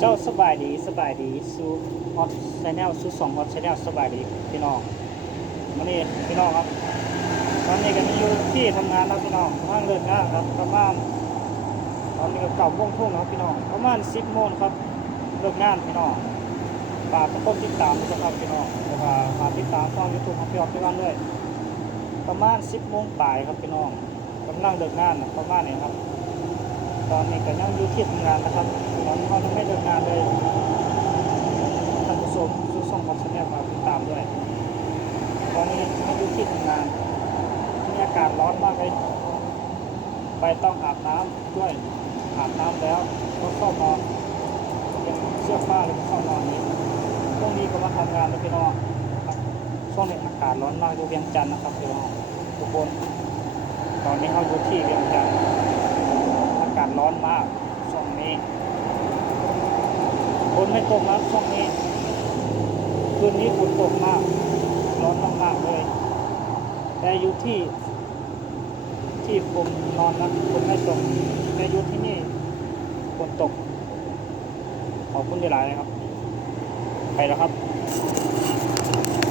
เจ้าสบายดีสบายดีซูออฟชแนลซูสองออฟชแนลสบายดีพี่น้องวันนี้พี่น้องครับตอนนี้ก็มีอยู่ที่ทำงานแล้วพี่น้องทางเลิกงานครับประมาณตอนนี้ก็เก่าโมงทุ่งแล้วพี่น้องประมาณสิบโมงครับเลิกงานพี่น้องฝากทุกคนติดตามด้วยนะครับพี่น้องแล้วก็ฝากติดตามช่องยูทูบของพี่ออฟพี่วันด้วยประมาณสิบโมงบ่ายครับพี่น้องกำลังเลิกงานประมาณนี้ครับ ตอนนี้ก็ยังอยู่ที่ทำงานนะครับตอนนี้เขายังไม่เดินงเลยท่านผู้ชมสู้ส่งความสำเร็จมาติดตามด้วย ตอ นนี้ยังอยู่ที่ทำงานมีอากาศร้อนมากเลยไปต้องอาบน้ำด้วยอาบน้ำแล้วก็เข้านอนเป็นเสื้อผ้าแล้วก็เข้านอนนี้พรุ่งนี้ก็มาทำงานแล้วพี่น้องครับช่วงนี้อากาศร้อนมากอยู่เวียงจันทร์นะครับพี่น้องทุกคนตอนนี้เขาอยู่ที่เวียงจันทร์อากาศร้อนมากช่วงนี้ฝนไม่ตกนะช่วงนี้คืนนี้ฝนตกมาก ร้อนมากๆเลย แต่ อยู่ที่ที่ผมนอนนะฝนไม่ตกแต่อยู่ที่นี่ฝนตกขอบคุณที่หลายนะครับ ไปแล้วครับ